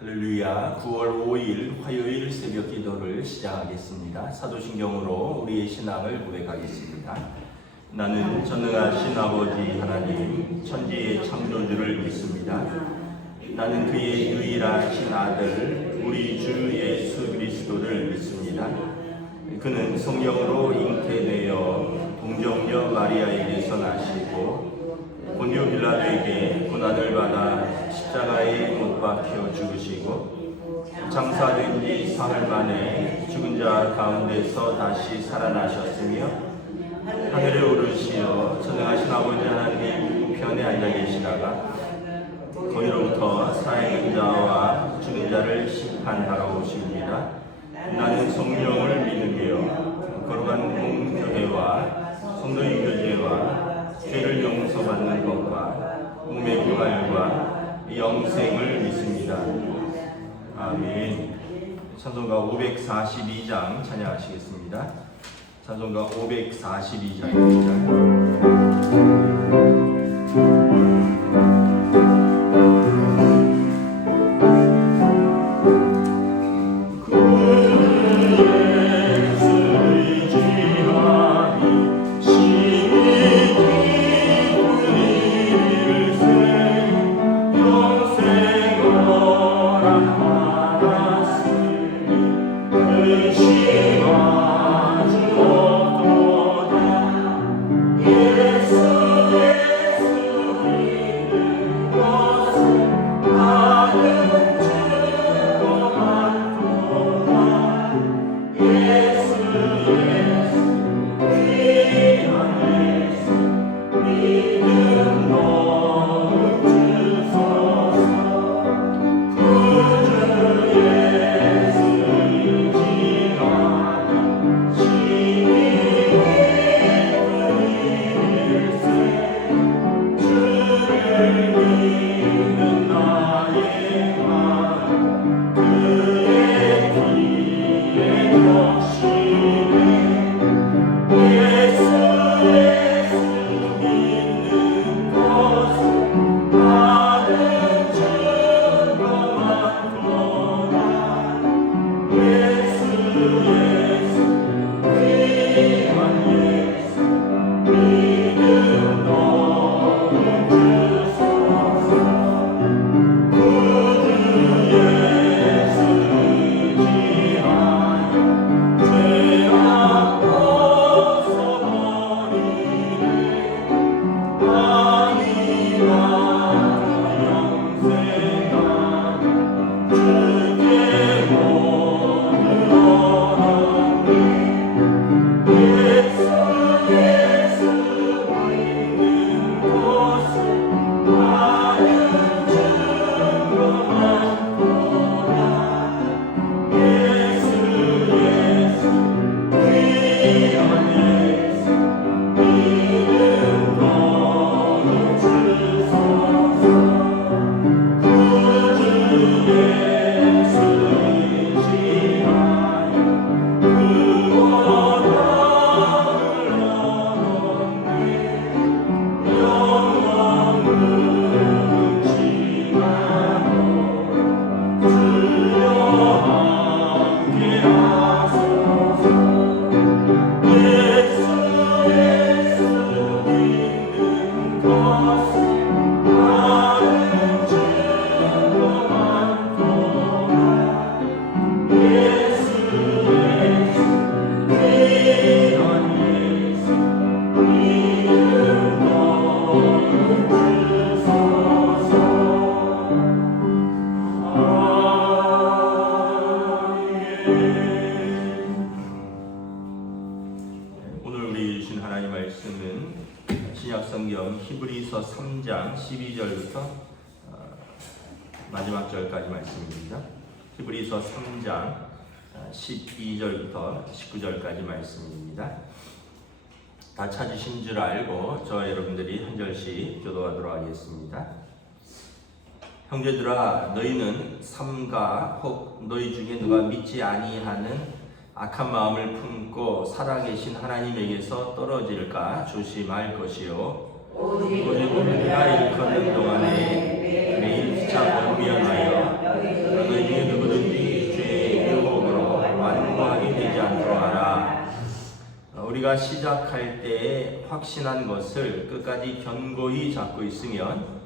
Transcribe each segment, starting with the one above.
할렐루야. 9월 5일 화요일 새벽 기도를 시작하겠습니다. 사도신경으로 우리의 신앙을 고백하겠습니다. 나는 전능하신 아버지 하나님 천지의 창조주를 믿습니다. 나는 그의 유일하신 아들 우리 주 예수 그리스도를 믿습니다. 그는 성령으로 잉태되어 동정녀 마리아에게서 나시고 본디오 빌라도에게 고난을 받아 십자가에 못 박혀 죽으시고 장사된 지 사흘 만에 죽은 자 가운데서 다시 살아나셨으며 하늘에 오르시어 전능하신 아버지 하나님 우편에 앉아 계시다가 거기로부터 살아있는 자와 죽은 자를 심판하러 오십니다. 나는 성령을 믿으며 거룩한 공교회와 성도의 교제와 죄를 용서받는 것과 몸의 부활과 영생을 믿습니다. 아멘. 찬송가 542장 찬양하시겠습니다. 찬송가 542장입니다. 신약성경 히브리서 3장 12절부터 마지막 절까지 말씀입니다. 히브리서 3장 12절부터 19절까지 말씀입니다. 다 찾으신 줄 알고 저와 여러분들이 한 절씩 교도하도록 하겠습니다. 형제들아 너희는 삼가 혹 너희 중에 누가 믿지 아니하는 악한 마음을 품고 살아계신 하나님에게서 떨어질까 조심할 것이요 오직 우리가 일컫는 동안에 매일 피차 범미하여 너희 우리가 시작할 때에 확신한 것을 끝까지 견고히 잡고 있으면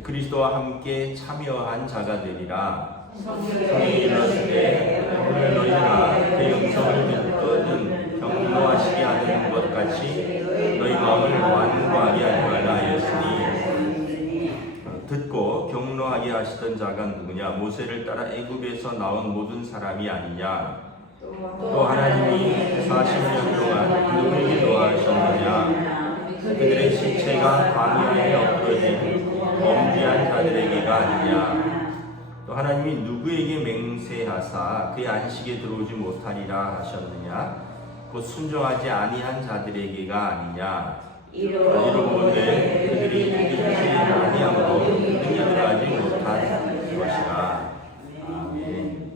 그리스도와 함께 참여한 자가 되리라. 성경이 이르시되 오늘 너희가 그 영성을 듣거든 경노하시게 하는 것 같이 너희 마음을 완고하게 하지 말라 하였으니, 듣고 경노하게 하시던 자가 누구냐? 모세를 따라 애굽에서 나온 모든 사람이 아니냐? 또 하나님이 40년 동안 누구에게 노하셨느냐? 그들의 시체가 광야에 엎드러진 범죄한 자들에게가 아니냐? 또 하나님이 누구에게 맹세하사 그의 안식에 들어오지 못하리라 하셨느냐? 곧 순종하지 아니한 자들에게가 아니냐? 이르고는 그들이 믿지 아니함으로 능히 들어가지 못한 것이라. 아멘.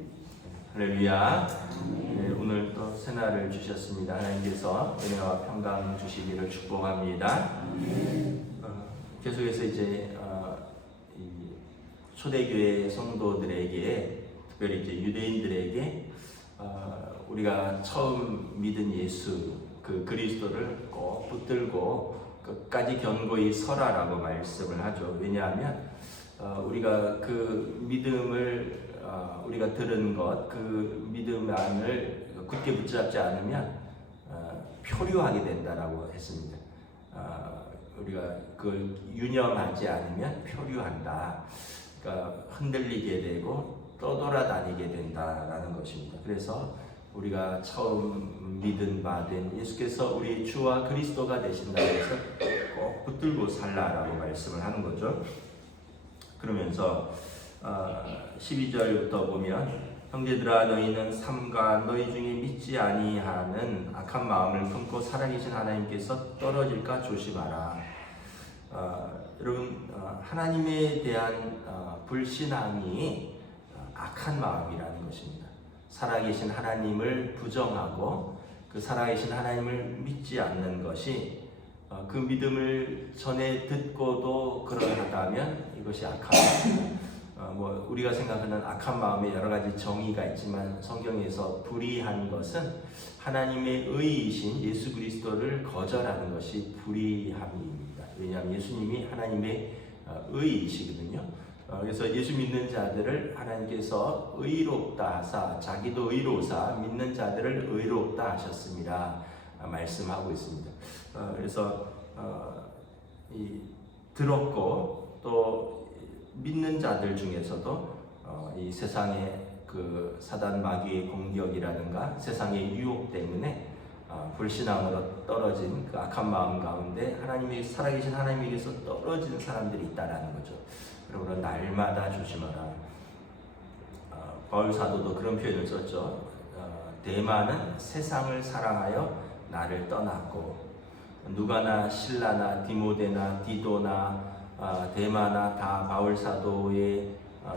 할렐루야. 네, 오늘 또 새날을 주셨습니다. 하나님께서 은혜와 평강 주시기를 축복합니다. 계속해서 이제 이 초대교회 성도들에게, 특별히 이제 유대인들에게 우리가 처음 믿은 예수 그 그리스도를 꼭 붙들고 끝까지 견고히 서라라고 말씀을 하죠. 왜냐하면 우리가 그 믿음을 우리가 들은 것, 그 믿음을 굳게 붙잡지 않으면 표류하게 된다라고 했습니다. 우리가 그걸 유념하지 않으면 표류한다. 그러니까 흔들리게 되고 떠돌아다니게 된다라는 것입니다. 그래서 우리가 처음 믿은 바 된 예수께서 우리 주와 그리스도가 되신다고 해서 꼭 붙들고 살라라고 말씀을 하는 거죠. 그러면서 12절부터 보면, 형제들아 너희는 삼가 너희 중에 믿지 아니하는 악한 마음을 품고 살아계신 하나님께서 떨어질까 조심하라. 여러분, 하나님에 대한 불신앙이 악한 마음이라는 것입니다. 살아계신 하나님을 부정하고 그 살아계신 하나님을 믿지 않는 것이, 그 믿음을 전에 듣고도 그러하다면 이것이 악한 마음. 우리가 생각하는 악한 마음에 여러 가지 정의가 있지만 성경에서 불의한 것은 하나님의 의이신 예수 그리스도를 거절하는 것이 불의함입니다. 왜냐하면 예수님이 하나님의 의이시거든요. 그래서 예수 믿는 자들을 하나님께서 의롭다 하사 자기도 의로우사 믿는 자들을 의롭다 하셨습니다 말씀하고 있습니다. 그래서 들었고 또 믿는 자들 중에서도 이 세상의 그 사단 마귀의 공격이라든가 세상의 유혹 때문에 불신앙으로 떨어진 그 악한 마음 가운데 하나님이 살아계신 하나님에게서 떨어진 사람들이 있다라는 거죠. 그러므로 날마다 조심하라. 바울 사도도 그런 표현을 썼죠. 데마는 세상을 사랑하여 나를 떠났고, 누가나 실라나 디모데나 디도나 데마나 다 바울 사도의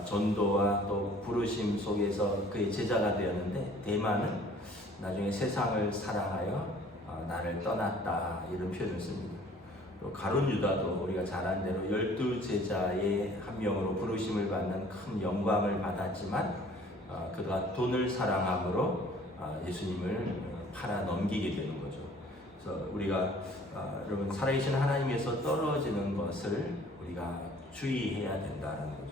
전도와 또 부르심 속에서 그의 제자가 되었는데, 데마는 나중에 세상을 사랑하여 나를 떠났다, 이런 표현을 씁니다. 또 가룟 유다도 우리가 잘 아는 대로 12제자의 한 명으로 부르심을 받는 큰 영광을 받았지만 그가 돈을 사랑함으로 예수님을 팔아 넘기게 되는 거죠. 그래서 우리가 여러분 살아계신 하나님에서 떨어지는 것을 우리가 주의해야 된다는 거죠.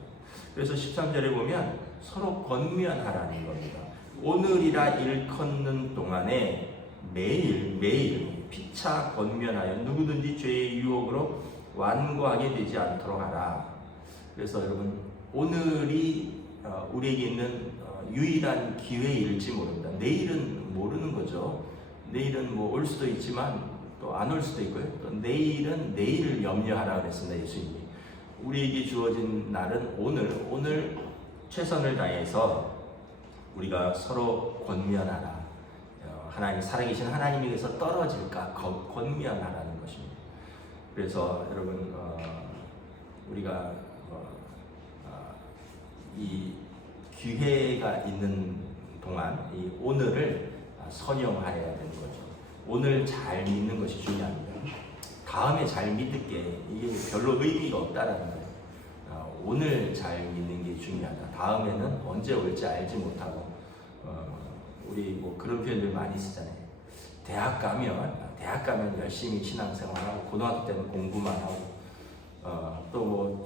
그래서 13절에 보면 서로 권면하라는 겁니다. 오늘이라 일컫는 동안에 매일 피차 권면하여 누구든지 죄의 유혹으로 완고하게 되지 않도록 하라. 그래서 여러분, 오늘이 우리에게 있는 유일한 기회일지 모릅니다. 내일은 모르는 거죠. 내일은 뭐 올 수도 있지만 또 안 올 수도 있고요. 또 내일은 내일을 염려하라 그랬습니다. 예수님이. 우리에게 주어진 날은 오늘 최선을 다해서 우리가 서로 권면하라. 하나님, 살아계신 하나님에게서 떨어질까 권면하라는 것입니다. 그래서 여러분, 우리가 이 기회가 있는 동안 이 오늘을 선용하여야 되는 거죠. 오늘 잘 믿는 것이 중요합니다. 다음에 잘 믿을게, 이게 별로 의미가 없다라는 거예요. 오늘 잘 믿는 게 중요하다. 다음에는 언제 올지 알지 못하고, 우리 뭐 그런 표현들 많이 쓰잖아요. 대학 가면 열심히 신앙생활하고 고등학교 때는 공부만 하고 또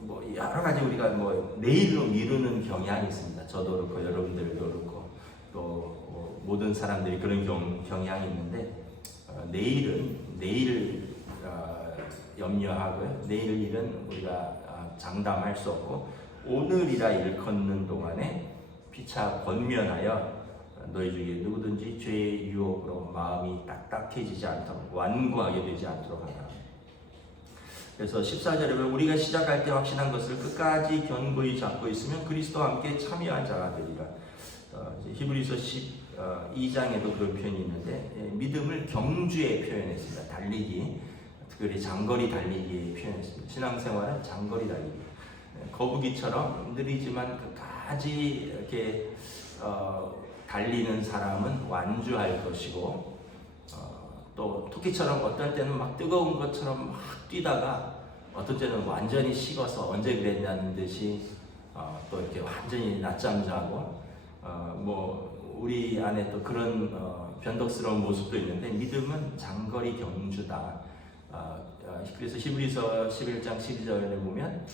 뭐 여러 가지 우리가 뭐 내일로 미루는 경향이 있습니다. 저도 그렇고 여러분들도 그렇고 또 모든 사람들이 그런 경향이 있는데 내일을 염려하고요. 내일 일은 우리가 장담할 수 없고 오늘이라 일컫는 동안에 피차 권면하여 너희 중에 누구든지 죄의 유혹으로 마음이 딱딱해지지 않도록 완고하게 되지 않도록 하라. 그래서 14절에 보면 우리가 시작할 때 확신한 것을 끝까지 견고히 잡고 있으면 그리스도와 함께 참여한 자가 되리라. 히브리서 12장에도 그런 표현이 있는데 믿음을 경주에 표현했습니다. 달리기, 특별히 장거리 달리기에 표현했습니다. 신앙생활은 장거리 달리기. 거북이처럼 느리지만 끝까지 이렇게 달리는 사람은 완주할 것이고 또 토끼처럼 어떨 때는 막 뜨거운 것처럼 막 뛰다가 어떨 때는 완전히 식어서 언제 그랬냐는 듯이 또 이렇게 완전히 낮잠 자고 뭐 우리 안에 또 그런 변덕스러운 모습도 있는데 믿음은 장거리 경주다. 그래서 히브리서 11장 12절에 보면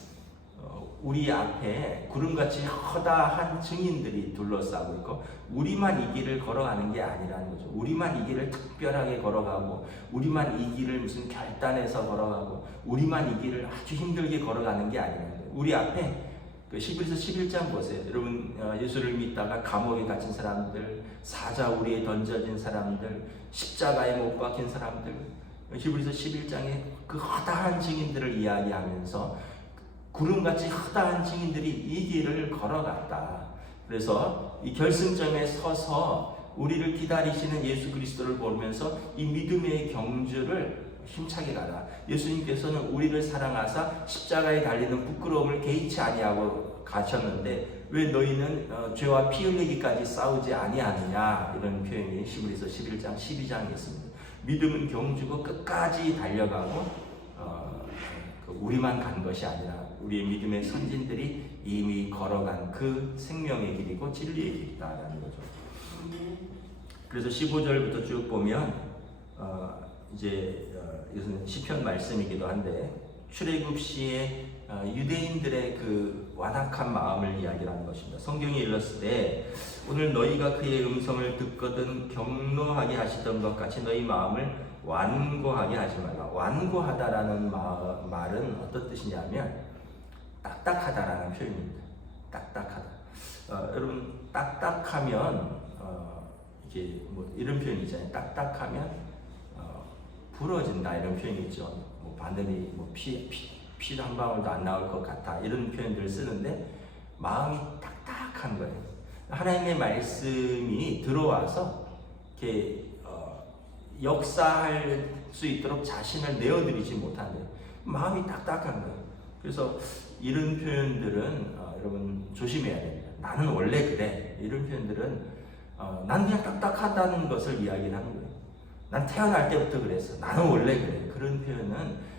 우리 앞에 구름같이 허다한 증인들이 둘러싸고 있고 우리만 이 길을 걸어가는 게 아니라는 거죠. 우리만 이 길을 특별하게 걸어가고 우리만 이 길을 무슨 결단해서 걸어가고 우리만 이 길을 아주 힘들게 걸어가는 게 아니라는 거예요. 우리 앞에 그 히브리서 11장 보세요. 여러분 예수를 믿다가 감옥에 갇힌 사람들, 사자우리에 던져진 사람들, 십자가에 못 박힌 사람들, 히브리서 11장에 그 허다한 증인들을 이야기하면서 구름같이 허다한 증인들이 이 길을 걸어갔다. 그래서 이 결승점에 서서 우리를 기다리시는 예수 그리스도를 보면서 이 믿음의 경주를 힘차게 가라. 예수님께서는 우리를 사랑하사 십자가에 달리는 부끄러움을 개의치 아니하고 가셨는데 왜 너희는 죄와 피 흘리기까지 싸우지 아니하느냐, 이런 표현이 히브리서 11장 12장에 있습니다. 믿음은 경주고 끝까지 달려가고 우리만 간 것이 아니라 우리의 믿음의 선진들이 이미 걸어간 그 생명의 길이고 진리의 길이다라는 거죠. 그래서 15절부터 쭉 보면 이것은 시편 말씀이기도 한데 출애굽 시에 유대인들의 그 완악한 마음을 이야기하는 것입니다. 성경에 일렀을 때 오늘 너희가 그의 음성을 듣거든 경노하게 하시던 것 같이 너희 마음을 완고하게 하지 말라. 완고하다라는 말은 어떤 뜻이냐면 딱딱하다라는 표현입니다. 딱딱하다. 여러분 딱딱하면 이게 뭐 이런 표현이 있잖아요. 딱딱하면 부러진다, 이런 표현이 있죠. 뭐 바늘이 뭐 피 한 방울도 안 나올 것 같아, 이런 표현들을 쓰는데 마음이 딱딱한 거예요. 하나님의 말씀이 들어와서 이렇게 역사할 수 있도록 자신을 내어드리지 못한대요. 마음이 딱딱한 거예요. 그래서 이런 표현들은 여러분 조심해야 됩니다. 나는 원래 그래, 이런 표현들은 난 그냥 딱딱하다는 것을 이야기하는 거예요. 난 태어날 때부터 그랬어, 나는 원래 그래, 그런 표현은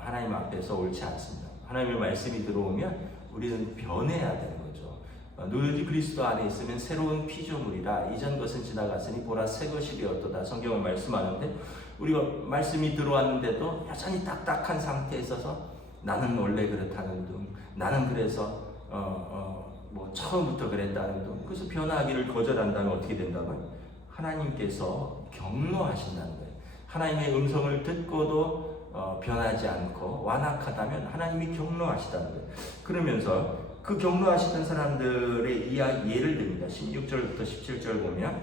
하나님 앞에서 옳지 않습니다. 하나님의 말씀이 들어오면 우리는 변해야 되는 거죠. 누구든지 그리스도 안에 있으면 새로운 피조물이라 이전 것은 지나갔으니 보라 새 것이 되었도다. 성경을 말씀하는데 우리가 말씀이 들어왔는데도 여전히 딱딱한 상태에 있어서 나는 원래 그렇다는 둥, 나는 그래서 뭐 처음부터 그랬다는 둥, 그래서 변화하기를 거절한다면 어떻게 된다고요? 하나님께서 경노하신다는 거예요. 하나님의 음성을 듣고도 변하지 않고 완악하다면 하나님이 경노하시다는 거예요. 그러면서 그 경노하시던 사람들의 예를 듭니다. 16절부터 17절 보면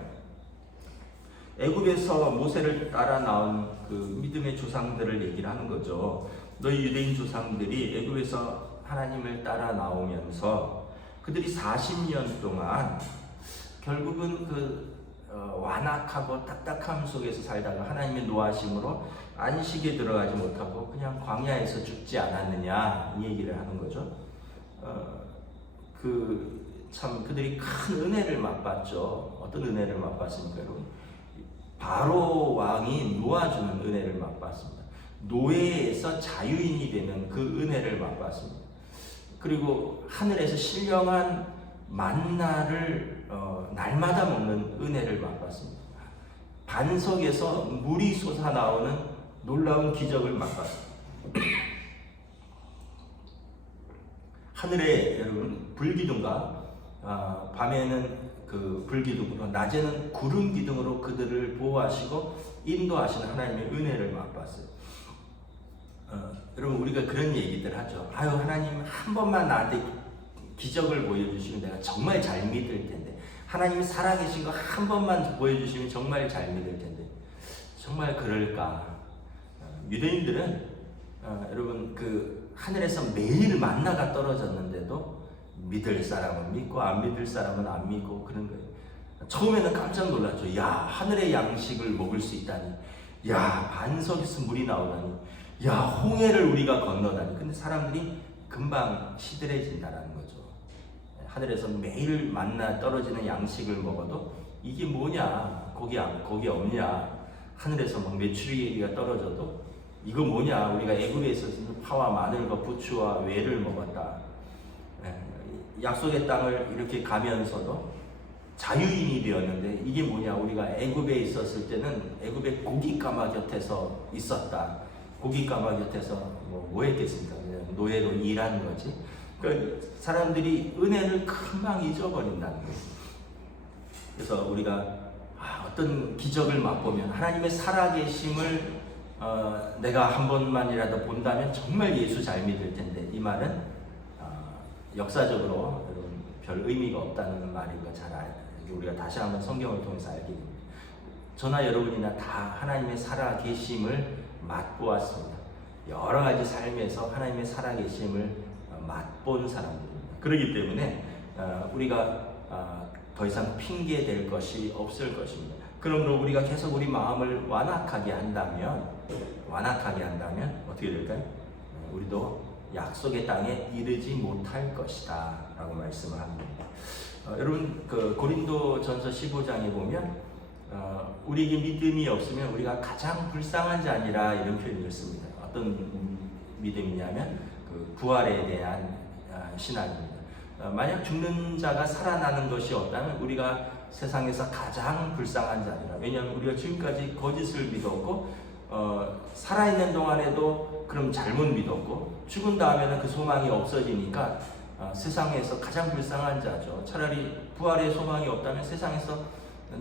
애굽에서 모세를 따라 나온 그 믿음의 조상들을 얘기를 하는 거죠. 너희 유대인 조상들이 애굽에서 하나님을 따라 나오면서 그들이 40년 동안 결국은 그 완악하고 딱딱함 속에서 살다가 하나님의 노하심으로 안식에 들어가지 못하고 그냥 광야에서 죽지 않았느냐, 이 얘기를 하는 거죠. 그들이 큰 은혜를 맛봤죠. 어떤 은혜를 맛봤습니까, 여러분? 바로 왕이 놓아주는 은혜를 맛봤습니다. 노예에서 자유인이 되는 그 은혜를 맛봤습니다. 그리고 하늘에서 신령한 만나를 날마다 먹는 은혜를 맛봤습니다. 반석에서 물이 솟아나오는 놀라운 기적을 맛봤어요. 하늘에 여러분 불기둥과 밤에는 그 불기둥으로, 낮에는 구름 기둥으로 그들을 보호하시고 인도하시는 하나님의 은혜를 맛봤어요. 여러분 우리가 그런 얘기들 하죠. 아유, 하나님 한 번만 나한테 기적을 보여주시면 내가 정말 잘 믿을 텐데, 하나님이 살아계신 거 한 번만 보여주시면 정말 잘 믿을 텐데, 정말 그럴까? 유대인들은 여러분 그 하늘에서 매일 만나가 떨어졌는데도 믿을 사람은 믿고 안 믿을 사람은 안 믿고 그런 거예요. 처음에는 깜짝 놀랐죠. 야, 하늘의 양식을 먹을 수 있다니, 야, 반석에서 물이 나오다니, 야, 홍해를 우리가 건너다니. 근데 사람들이 금방 시들해진다라는 거죠. 하늘에서 매일 만나 떨어지는 양식을 먹어도 이게 뭐냐, 고기 없냐, 하늘에서 막 메추리가 떨어져도 이거 뭐냐, 우리가 애굽에 있었을 파와 마늘과 부추와 외를 먹었다. 약속의 땅을 이렇게 가면서도 자유인이 되었는데 이게 뭐냐, 우리가 애굽에 있었을 때는 애굽의 고깃가마 곁에서 있었다. 고깃가마 곁에서 뭐 했겠습니까? 그냥 노예로 일한 거지. 그러니까 사람들이 은혜를 금방 잊어버린다는 거예요. 그래서 우리가 어떤 기적을 맛보면 하나님의 살아계심을 내가 한 번만이라도 본다면 정말 예수 잘 믿을 텐데, 이 말은 역사적으로 여러분 별 의미가 없다는 말인 거 잘 우리가 다시 한번 성경을 통해서 알게 됩니다. 저나 여러분이나 다 하나님의 살아계심을 맛보았습니다. 여러 가지 삶에서 하나님의 살아계심을 맛본 사람들입니다. 그렇기 때문에 우리가 더 이상 핑계 될 것이 없을 것입니다. 그러므로 우리가 계속 우리 마음을 완악하게 한다면 어떻게 될까요? 우리도 약속의 땅에 이르지 못할 것이다 라고 말씀을 합니다. 여러분 그 고린도 전서 15장에 보면 우리에게 믿음이 없으면 우리가 가장 불쌍한 자니라 이런 표현을 씁니다. 어떤 믿음이냐면 그 부활에 대한 신앙입니다. 만약 죽는 자가 살아나는 것이 없다면 우리가 세상에서 가장 불쌍한 자니라. 왜냐하면 우리가 지금까지 거짓을 믿었고 살아있는 동안에도 그럼 잘못 믿었고 죽은 다음에는 그 소망이 없어지니까 세상에서 가장 불쌍한 자죠. 차라리 부활의 소망이 없다면 세상에서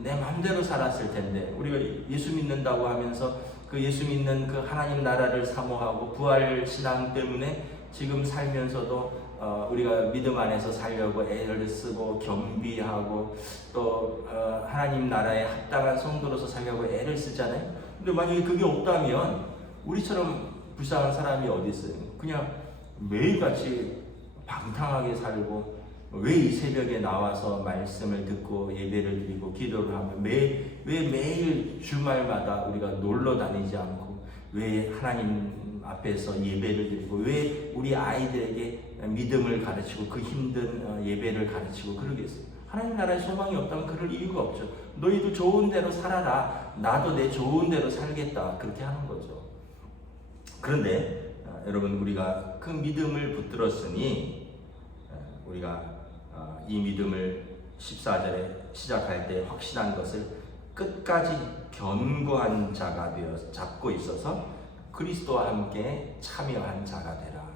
내 마음대로 살았을 텐데, 우리가 예수 믿는다고 하면서 그 예수 믿는 그 하나님 나라를 사모하고 부활 신앙 때문에 지금 살면서도 우리가 믿음 안에서 살려고 애를 쓰고 겸비하고 또 하나님 나라에 합당한 성도로서 살려고 애를 쓰잖아요. 근데 만약에 그게 없다면 우리처럼 불쌍한 사람이 어디 있어요? 그냥 매일같이 방탕하게 살고, 왜 이 새벽에 나와서 말씀을 듣고 예배를 드리고 기도를 하면 왜 매일 주말마다 우리가 놀러 다니지 않고, 왜 하나님 앞에서 예배를 드리고, 왜 우리 아이들에게 믿음을 가르치고 그 힘든 예배를 가르치고 그러겠어요? 하나님 나라에 소망이 없다면 그럴 이유가 없죠. 너희도 좋은 대로 살아라, 나도 내 좋은 대로 살겠다, 그렇게 하는 거죠. 그런데 여러분 우리가 그 믿음을 붙들었으니 우리가 이 믿음을 14절에 시작할 때 확신한 것을 끝까지 견고한 자가 되어 잡고 있어서 그리스도와 함께 참여한 자가 되라.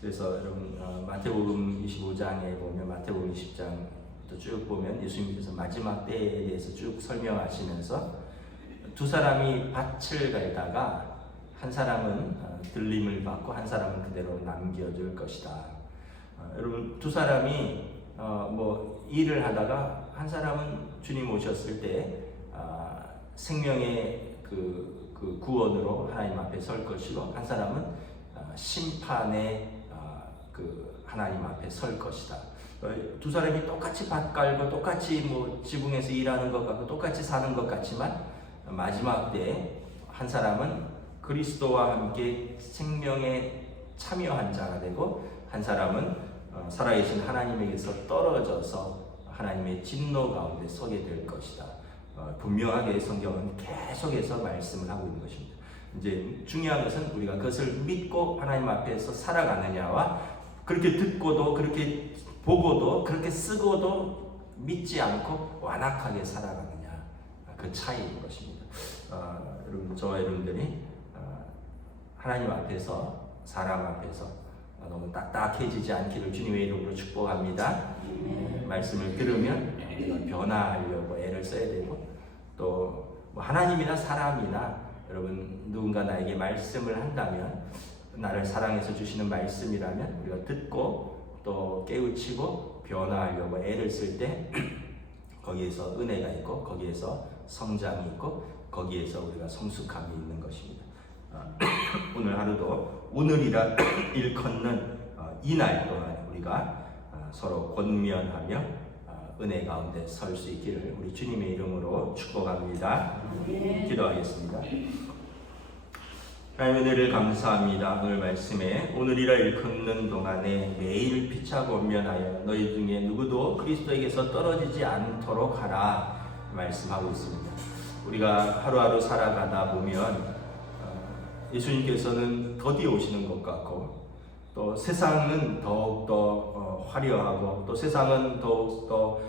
그래서 여러분 마태복음 25장에 보면, 마태복음 20장도 쭉 보면 예수님께서 마지막 때에 대해서 쭉 설명하시면서 두 사람이 밭을 갈다가 한 사람은 들림을 받고 한 사람은 그대로 남겨질 것이다. 여러분 두 사람이 일을 하다가 한 사람은 주님 오셨을 때 생명의 그 구원으로 하나님 앞에 설 것이고, 한 사람은 심판의 그 하나님 앞에 설 것이다. 두 사람이 똑같이 밭 갈고 똑같이 지붕에서 일하는 것 같고 똑같이 사는 것 같지만 마지막 때 한 사람은 그리스도와 함께 생명에 참여한 자가 되고, 한 사람은 살아계신 하나님에게서 떨어져서 하나님의 진노 가운데 서게 될 것이다. 분명하게 성경은 계속해서 말씀을 하고 있는 것입니다. 이제 중요한 것은 우리가 그것을 믿고 하나님 앞에서 살아가느냐와 그렇게 듣고도 그렇게 보고도 그렇게 쓰고도 믿지 않고 완악하게 살아가느냐, 그 차이인 것입니다. 여러분, 저와 여러분들이 하나님 앞에서, 사람 앞에서 너무 딱딱해지지 않기를 주님의 이름으로 축복합니다. 말씀을 들으면 변화하려고 애를 써야 되고, 또 뭐 하나님이나 사람이나 여러분 누군가 나에게 말씀을 한다면, 나를 사랑해서 주시는 말씀이라면 우리가 듣고 또 깨우치고 변화하려고 애를 쓸 때 거기에서 은혜가 있고, 거기에서 성장이 있고, 거기에서 우리가 성숙함이 있는 것입니다. 오늘 하루도 오늘이라 일컫는 이 날 동안 우리가 서로 권면하며 은혜 가운데 설 수 있기를 우리 주님의 이름으로 축복합니다. 기도하겠습니다. 하나님, 은혜를 감사합니다. 오늘 말씀에 오늘이라 일컫는 동안에 매일 피차 권면하여 너희 중에 누구도 그리스도에게서 떨어지지 않도록 하라 말씀하고 있습니다. 우리가 하루하루 살아가다 보면 예수님께서는 더디 오시는 것 같고, 또 세상은 더욱더 화려하고, 또 세상은 더욱더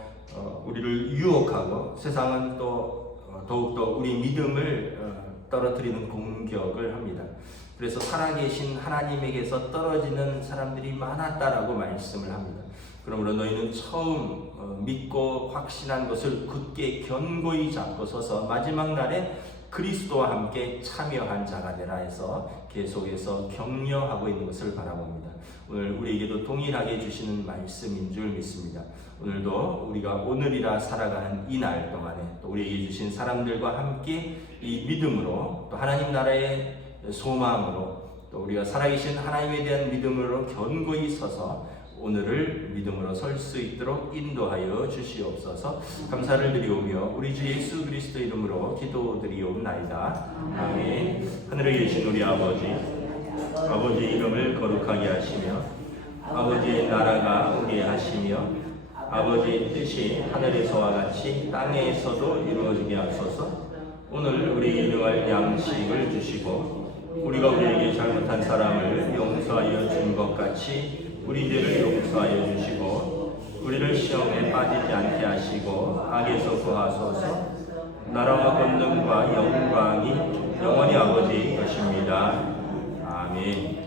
우리를 유혹하고, 세상은 또 더욱더 우리 믿음을 떨어뜨리는 공격을 합니다. 그래서 살아계신 하나님에게서 떨어지는 사람들이 많았다라고 말씀을 합니다. 그러므로 너희는 처음 믿고 확신한 것을 굳게 견고히 잡고 서서 마지막 날에 그리스도와 함께 참여한 자가 되라 해서 계속해서 격려하고 있는 것을 바라봅니다. 오늘 우리에게도 동일하게 주시는 말씀인 줄 믿습니다. 오늘도 우리가 오늘이라 살아가는 이 날 동안에 또 우리에게 주신 사람들과 함께 이 믿음으로, 또 하나님 나라의 소망으로, 또 우리가 살아계신 하나님에 대한 믿음으로 견고히 서서 오늘을 믿음으로 설 수 있도록 인도하여 주시옵소서. 감사를 드리오며 우리 주 예수 그리스도 이름으로 기도드리옵나이다. 아멘. 하늘에 계신 우리 아버지 이름을 거룩하게 하시며 아버지의 나라가 오게 하시며 아버지의 뜻이 하늘에서와 같이 땅에서도 이루어지게 하소서. 오늘 우리 일용할 양식을 주시고 우리가 우리에게 잘못한 사람을 용서하여 준 것 같이 우리 죄를 용서하여 주시고 우리를 시험에 빠지지 않게 하시고 악에서 구하소서. 나라와 권능과 영광이 영원히 아버지의 것입니다. 아멘.